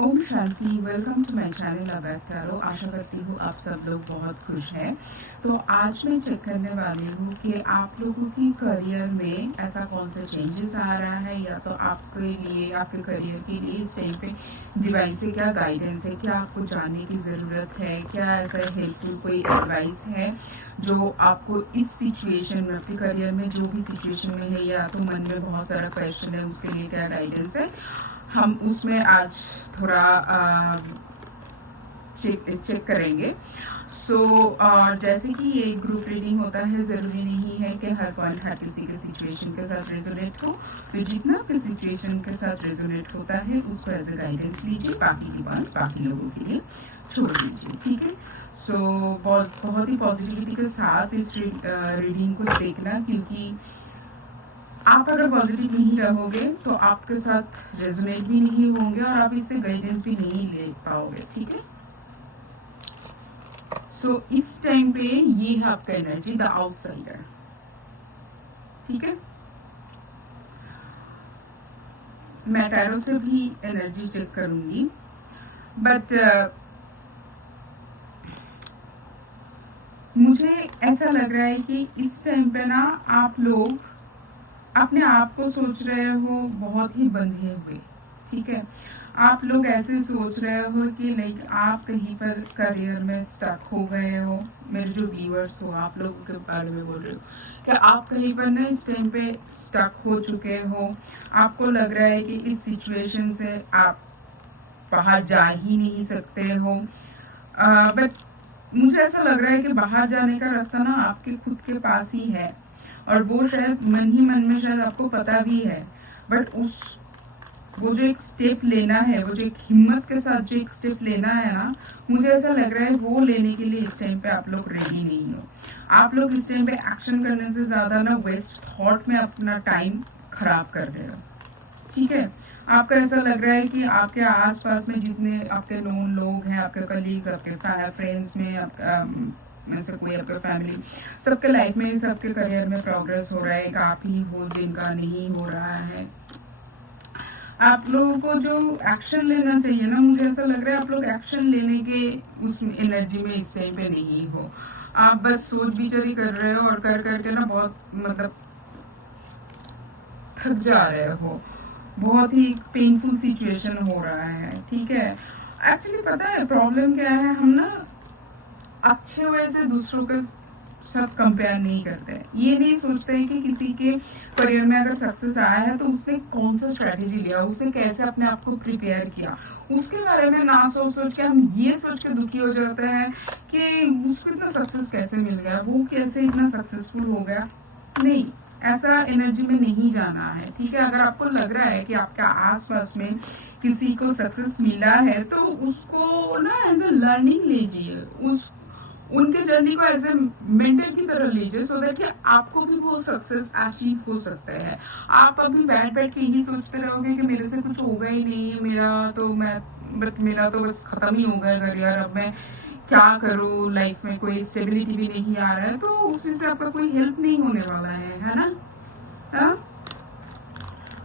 ओम शांति। Welcome to my channel अबैक्टारो। आशा करती हूँ आप सब लोग बहुत खुश हैं। तो आज मैं चेक करने वाली हूँ कि आप लोगों की करियर में ऐसा कौन सा चेंजेस आ रहा है, या तो आपके लिए, आपके करियर के लिए इस टाइम पे डिवाइन से क्या गाइडेंस है, क्या आपको जानने की ज़रूरत है, क्या ऐसा हेल्पफुल कोई एडवाइस है जो आपको इस सिचुएशन में, आपके करियर में जो भी सिचुएशन में है, या तो मन में बहुत सारा क्वेश्चन है, उसके लिए क्या गाइडेंस है, हम उसमें आज थोड़ा चेक करेंगे। जैसे कि ये ग्रुप रीडिंग होता है, ज़रूरी नहीं है कि हर पॉइंट हर किसी के सिचुएशन के साथ रेजोनेट हो। तो जितना आपके सिचुएशन के साथ रेजोनेट होता है उसको एज ए गाइडेंस लीजिए, बाकी की बात बाकी लोगों के लिए छोड़ दीजिए, ठीक है। बहुत ही पॉजिटिविटी के साथ इस रीडिंग को देखना, क्योंकि आप अगर पॉजिटिव नहीं रहोगे तो आपके साथ रेजोनेट भी नहीं होंगे और आप इससे गाइडेंस भी नहीं ले पाओगे, ठीक है। इस टाइम पे ये है आपका एनर्जी, द आउटसाइडर, ठीक है। मैं टैरो से भी एनर्जी चेक करूंगी, बट मुझे ऐसा लग रहा है कि इस टाइम पे ना आप लोग अपने आप को सोच रहे हो बहुत ही बंधे हुए, ठीक है। आप लोग ऐसे सोच रहे हो कि लाइक आप कहीं पर करियर में स्टक हो गए हो। मेरे जो व्यूअर्स हो, आप लोगों के बारे में बोल रहे हो कि आप कहीं पर ना इस टाइम पे स्टक हो चुके हो। आपको लग रहा है कि इस सिचुएशन से आप बाहर जा ही नहीं सकते हो। बट मुझे ऐसा लग रहा है कि बाहर जाने का रास्ता ना आपके खुद के पास ही है, और वो शायद मन ही मन में शायद आपको पता भी है, बट वो जो एक स्टेप लेना है, वो जो एक हिम्मत के साथ जो एक स्टेप लेना है ना, मुझे ऐसा लग रहा है वो लेने के लिए इस टाइम पे आप लोग रेडी नहीं हो। आप लोग इस टाइम पे एक्शन करने से ज्यादा ना वेस्ट थॉट में अपना टाइम खराब कर रहे हो, ठीक है। आपका ऐसा लग रहा है कि आपके आसपास में जितने आपके नोन लोग हैं, आपके कलीग्स, आपके फ्रेंड्स में से कोई आपका फैमिली, सबके लाइफ में, सबके करियर में प्रोग्रेस हो रहा है, एक आप ही हो जिनका नहीं हो रहा है। आप लोगों को जो एक्शन लेना चाहिए ना, मुझे ऐसा लग रहा है आप लोग एक्शन लेने के उस एनर्जी में इस टाइम पे नहीं हो। आप बस सोच विचारी कर रहे हो और कर करके ना बहुत मतलब थक जा रहे हो। बहुत ही पेनफुल सिचुएशन हो रहा है, ठीक है। एक्चुअली पता है प्रॉब्लम क्या है, हम ना अच्छे वजह से दूसरों के साथ कंपेयर नहीं करते। ये नहीं सोचते हैं कि किसी के करियर में अगर सक्सेस आया है तो उसने कौन सा स्ट्रेटेजी लिया, उसने कैसे अपने आप को प्रिपेयर किया, उसके बारे में ना सोच के हम ये सोच के दुखी हो जाते हैं कि उसको इतना सक्सेस कैसे मिल गया, वो कैसे इतना सक्सेसफुल हो गया। नहीं, ऐसा एनर्जी में नहीं जाना है, ठीक है। अगर आपको लग रहा है कि आपके आसपास में किसी को सक्सेस मिला है तो उसको ना एज ए लर्निंग लीजिए, उनके जर्नी को एज ए मेंटर की तरह लीजिए, सो दैट कि आपको भी वो सक्सेस अचीव हो सकते हैं। आप अभी बैठ बैठ के ही सोचते रहोगे कि मेरे से कुछ होगा ही नहीं, मेरा तो बस खत्म ही हो गया करियर, अब मैं क्या करूँ, लाइफ में कोई स्टेबिलिटी भी नहीं आ रहा है, तो उसी से आपका कोई हेल्प नहीं होने वाला है ना। हाँ,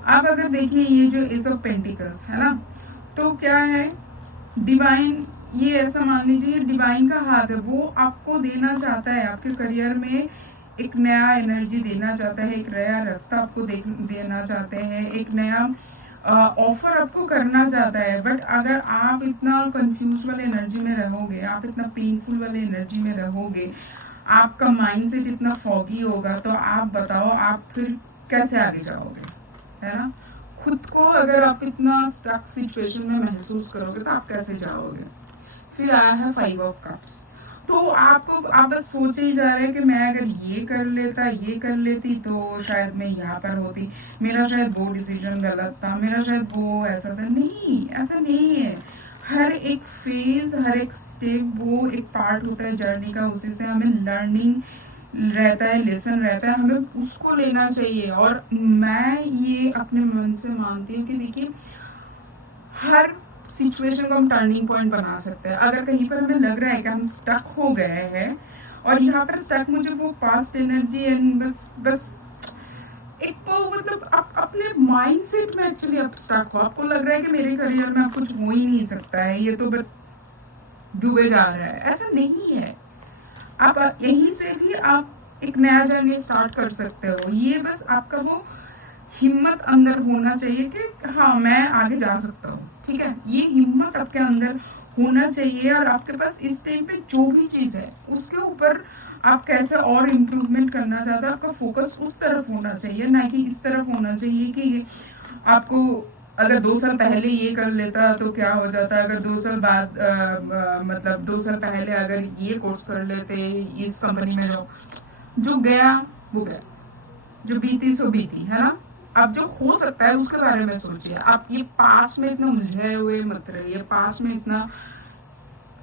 अब अगर देखिए ये जो एस ऑफ पेंटिकल्स है ना, तो क्या है, डिवाइन, ये ऐसा मान लीजिए डिवाइन का हाथ है, वो आपको देना चाहता है, आपके करियर में एक नया एनर्जी देना चाहता है, एक नया रास्ता आपको देना चाहते हैं, एक नया ऑफर आपको करना चाहता है। बट अगर आप इतना कंफ्यूज वाले एनर्जी में रहोगे, आप इतना पेनफुल वाले एनर्जी में रहोगे, आपका माइंड सेट इतना फॉगी होगा, तो आप बताओ आप फिर कैसे आगे जाओगे, है ना। खुद को अगर आप इतना स्टक सिचुएशन में महसूस करोगे तो आप कैसे जाओगे। फिर आया है 5 ऑफ कप्स, तो आप बस सोचे ही जा रहे हैं कि मैं अगर ये कर लेती तो शायद मैं यहाँ पर होती, मेरा शायद वो डिसीजन गलत था, मेरा शायद वो ऐसा था। नहीं, ऐसा नहीं है। हर एक फेज, हर एक स्टेप वो एक पार्ट होता है जर्नी का, उसी से हमें लर्निंग रहता है, लेसन रहता है, हमें उसको लेना चाहिए। और मैं ये अपने मन से मानती हूँ कि देखिए हर सिचुएशन को हम टर्निंग पॉइंट बना सकते हैं। अगर कहीं पर हमें लग रहा है कि हम स्टक हो गए हैं, और यहाँ पर स्टक मुझे वो पास्ट एनर्जी एंड बस एक तो मतलब आप अपने माइंडसेट में एक्चुअली आप स्टक हो, आपको लग रहा है कि मेरे करियर में अब कुछ हो ही नहीं सकता है, ये तो बस डूबे जा रहा है। ऐसा नहीं है, आप यहीं से भी आप एक नया जर्नी स्टार्ट कर सकते हो। ये बस आपका वो हिम्मत अंदर होना चाहिए कि हाँ मैं आगे जा सकता हूँ, ठीक है। ये हिम्मत आपके अंदर होना चाहिए, और आपके पास इस टाइम पे जो भी चीज़ है उसके ऊपर आप कैसे और इम्प्रूवमेंट करना चाहते हो, आपका फोकस उस तरफ होना चाहिए, ना कि इस तरफ होना चाहिए कि आपको अगर 2 साल पहले ये कर लेता तो क्या हो जाता, अगर 2 साल बाद मतलब 2 साल पहले अगर ये कोर्स कर लेते, इस कंपनी में जो गया वो गया, जो बीती सो बीती, है ना। अब जो हो सकता है उसके बारे में सोचिए। आप ये पास में इतना उलझे हुए मत रहिए, पास में इतना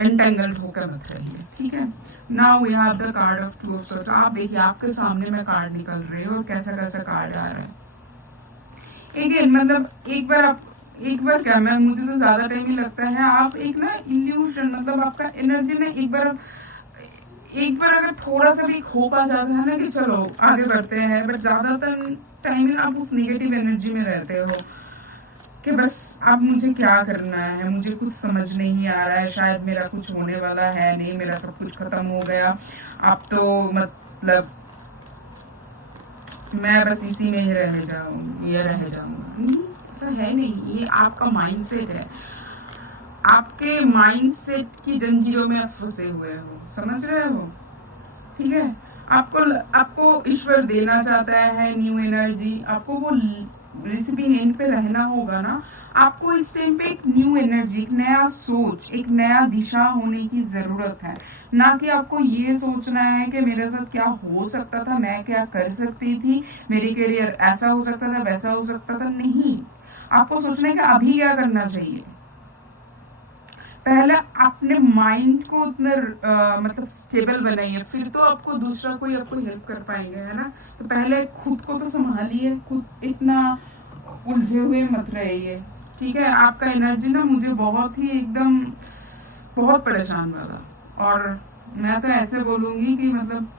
एंटेंगल्ड होकर मत रहिए, ठीक है। Now we have the card of 2 of swords. आप देखिए आपके सामने में कार्ड निकल रहे हो और कैसा कैसा कार्ड आ रहा है। अगेन मतलब एक बार क्या, मैं मुझे तो ज्यादा टाइम ही लगता है, आप एक ना इल्यूशन, मतलब आपका एनर्जी ने एक बार अगर थोड़ा सा भी खो पा जाता है ना कि चलो आगे बढ़ते हैं, बट ज्यादातर टाइम में आप उस नेगेटिव एनर्जी में रहते हो कि बस अब मुझे क्या करना है, मुझे कुछ समझ नहीं आ रहा है, शायद मेरा कुछ होने वाला है नहीं, मेरा सब कुछ खत्म हो गया, अब तो मतलब मैं बस इसी में ही रह जाऊंगा। नहीं, ऐसा है नहीं, ये आपका माइंडसेट है। आपके माइंडसेट की जंजीरों में आप फंसे हुए हो, समझ रहे हो, ठीक है। आपको ईश्वर देना चाहता है न्यू एनर्जी, आपको वो रेसिपिएंट पे रहना होगा ना। आपको इस टाइम पे एक न्यू एनर्जी, एक नया सोच, एक नया दिशा होने की जरूरत है, ना कि आपको ये सोचना है कि मेरे साथ क्या हो सकता था, मैं क्या कर सकती थी, मेरी करियर ऐसा हो सकता था, वैसा हो सकता था। नहीं, आपको सोचना है कि अभी क्या करना चाहिए। पहले अपने माइंड को उतना मतलब स्टेबल बनाइए, फिर तो आपको दूसरा कोई आपको हेल्प कर पाएंगे, है ना। तो पहले खुद को तो संभालिए, खुद इतना उलझे हुए मत रहिए, ठीक है। आपका एनर्जी ना मुझे बहुत ही एकदम बहुत परेशान वाला, और मैं तो ऐसे बोलूंगी कि मतलब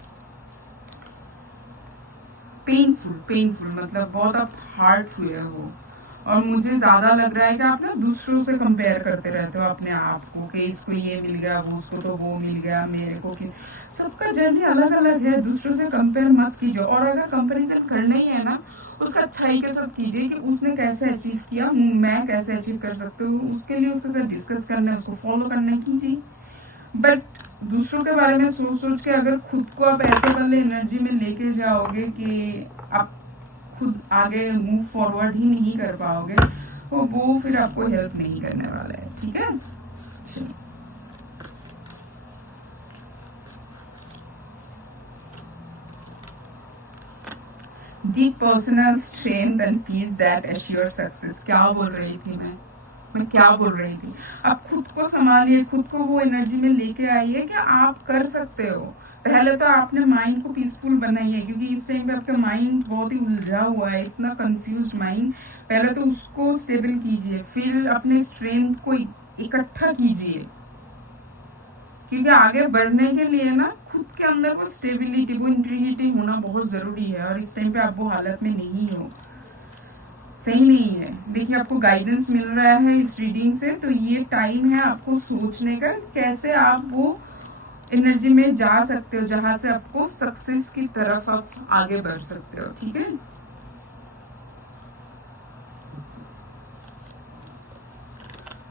पेनफुल मतलब बहुत आप हार्ट हुए हो। और मुझे ज्यादा लग रहा है कि आप ना दूसरों से कंपेयर करते रहते हो अपने आप को, कि इसको ये मिल गया, वो उसको तो वो मिल गया, मेरे को कि सबका जर्नी अलग अलग है, दूसरों से कंपेयर मत कीजिए। और अगर कंपैरिजन करना ही है ना, उसका अच्छाई के साथ कीजिए कि उसने कैसे अचीव किया, मैं कैसे अचीव कर सकती हूँ, उसके लिए उसके साथ डिस्कस करना है, उसको फॉलो करना कीजिए। बट दूसरों के बारे में सोच सोच के अगर खुद को आप ऐसे वाले एनर्जी में लेके जाओगे कि आप खुद आगे मूव फॉरवर्ड ही नहीं कर पाओगे, तो वो फिर आपको हेल्प नहीं करने वाला है, ठीक है। Deep personal strength and peace that assure success. क्या बोल रही थी मैं क्या बोल रही थी, आप खुद को संभालिए, खुद को वो एनर्जी में लेके आइए कि आप कर सकते हो। पहले तो आपने माइंड को पीसफुल बनाइए, क्योंकि इस टाइम पे आपका माइंड बहुत ही उलझा हुआ है, इतना कंफ्यूज माइंड। पहले तो उसको स्टेबल कीजिए, फिर अपने स्ट्रेंथ को इकट्ठा कीजिए, क्योंकि आगे बढ़ने के लिए ना खुद के अंदर वो स्टेबिलिटी, वो इंटीग्रिटी होना बहुत जरूरी है, और इस टाइम पे आप वो हालत में नहीं हो, सही नहीं है। देखिए आपको गाइडेंस मिल रहा है इस रीडिंग से, तो ये टाइम है आपको सोचने का कैसे आप वो एनर्जी में जा सकते हो जहां से आपको सक्सेस की तरफ आप आगे बढ़ सकते हो, ठीक है।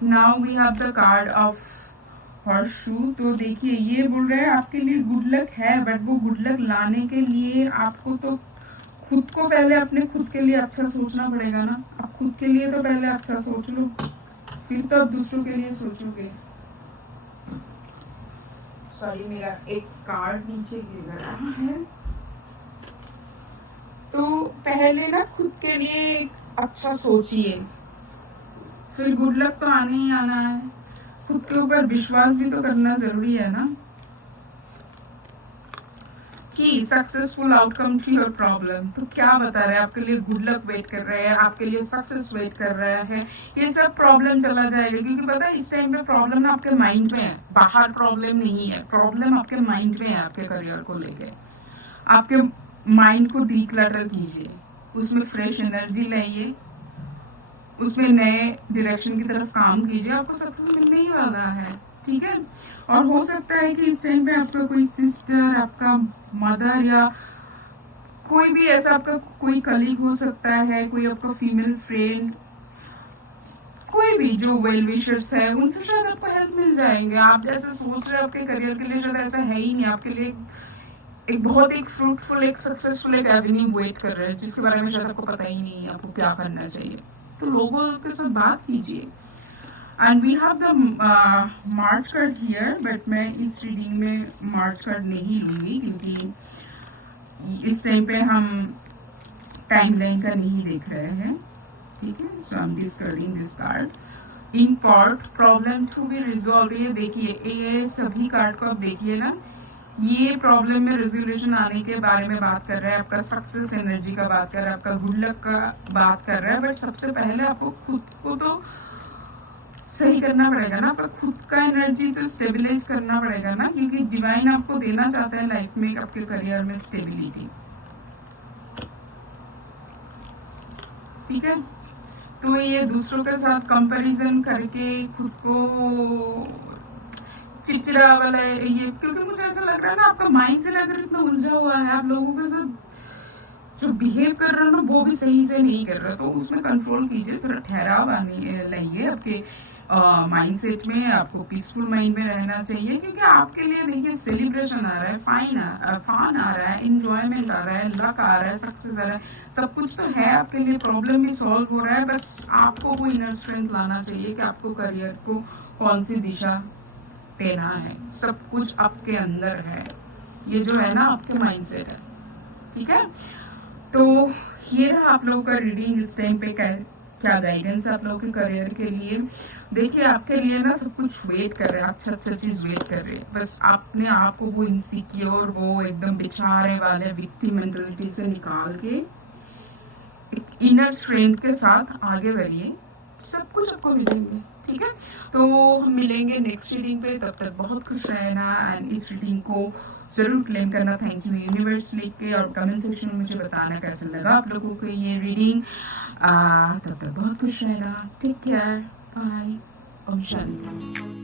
Now we have the card of horseshoe. तो देखिए ये बोल रहे हैं आपके लिए गुड लक है, बट वो गुड लक लाने के लिए आपको तो खुद को पहले अपने खुद के लिए अच्छा सोचना पड़ेगा ना। आप खुद के लिए तो पहले अच्छा सोच लो, फिर तो आप दूसरों के लिए सोचोगे। सॉरी, मेरा एक कार्ड नीचे गिर रहा है। तो पहले ना खुद के लिए अच्छा सोचिए, फिर गुड लक तो आने ही आना है। खुद के ऊपर विश्वास भी तो करना जरूरी है ना, कि successful outcome to your problem. तो क्या बता रहे हैं, आपके लिए गुड लक वेट कर रहे हैं, आपके लिए सक्सेस वेट कर रहा है, ये सब प्रॉब्लम चला जाएगा। क्योंकि पता है इस टाइम पे प्रॉब्लम ना आपके माइंड में है, बाहर प्रॉब्लम नहीं है, प्रॉब्लम आपके माइंड में है। आपके करियर को लेके आपके माइंड को डीक्लटर कीजिए, उसमें फ्रेश एनर्जी लाइए, उसमें नए डायरेक्शन की तरफ काम कीजिए, आपको सक्सेस मिलने ही वाला है। ठीक है, और हो सकता है कि इस टाइम पे आपका कोई सिस्टर, आपका मदर या कोई भी ऐसा आपका कोई कलीग हो सकता है, कोई आपका फीमेल फ्रेंड, कोई भी जो वेल विशर्स है, उनसे शायद आपको हेल्प मिल जाएंगे। आप जैसे सोच रहे हो आपके करियर के लिए शायद ऐसा है ही नहीं, आपके लिए एक बहुत एक फ्रूटफुल, एक सक्सेसफुल एक एवेन्यू वेट कर रहे हैं, जिसके बारे में शायद आपको पता ही नहीं है आपको क्या करना चाहिए। तो लोगों के साथ बात कीजिए। And we have the march card here, but मैं इस रीडिंग में मार्च कार्ड नहीं लूंगी, क्योंकि इस टाइम पे हम टाइमलाइन का नहीं देख रहे हैं। ठीक है, so I am discarding this card. In court problem to be resolve, ये देखिए, ये सभी कार्ड को आप देखिए ना, ये प्रॉब्लम में रेजोल्यूशन आने के बारे में बात कर रहा है, आपका सक्सेस एनर्जी का बात कर रहा है, आपका गुड लक का बात कर रहा है। बट सबसे पहले आपको खुद को तो सही करना पड़ेगा ना, आपका खुद का एनर्जी तो स्टेबलाइज करना पड़ेगा ना, क्योंकि डिवाइन आपको देना चाहता है लाइफ में, आपके करियर में स्टेबिलिटी। ठीक है, तो ये दूसरों के साथ कंपैरिजन करके खुद को चिड़चिड़ा वाला है ये, क्योंकि मुझे ऐसा लग रहा है ना, आपका माइंड से अगर इतना उलझा हुआ है, आप लोगों के साथ जो बिहेव कर रहे हो ना वो भी सही से नहीं कर रहे, तो उसमें कंट्रोल कीजिए, थोड़ा ठहराव लाइए आपके माइंडसेट में। आपको पीसफुल माइंड में रहना चाहिए, क्योंकि आपके लिए देखिए सेलिब्रेशन आ रहा है, फन आ रहा है, इंजॉयमेंट आ रहा है, लक आ रहा है, सक्सेस आ रहा है, सब कुछ तो है आपके लिए, प्रॉब्लम भी सॉल्व हो रहा है। बस आपको वो इनर स्ट्रेंथ लाना चाहिए कि आपको करियर को कौन सी दिशा देना है, सब कुछ आपके अंदर है, ये जो है ना आपके माइंडसेट है। ठीक है, तो ये रहा आप लोगों का रीडिंग इस टाइम पे, क्या गाइडेंस आप लोगों के करियर के लिए। देखिए, आपके लिए ना सब कुछ वेट कर रहे हैं, अच्छा चीज वेट कर रहे हैं, बस अपने आप को वो इनसिक्योर, वो एकदम बेचारे वाले विक्टिम मेंटालिटी से निकाल के एक इनर स्ट्रेंथ के साथ आगे बढ़िए, सब कुछ आपको मिलेंगे। ठीक है, तो हम मिलेंगे नेक्स्ट रीडिंग पे, तब तक बहुत खुश रहना एंड इस रीडिंग को जरूर क्लेम करना। थैंक यू यूनिवर्स लिख के, और कमेंट सेक्शन में मुझे बताना कैसा लगा आप लोगों को ये रीडिंग। तब तक बहुत खुश रहना, take care, bye, Om Shanti.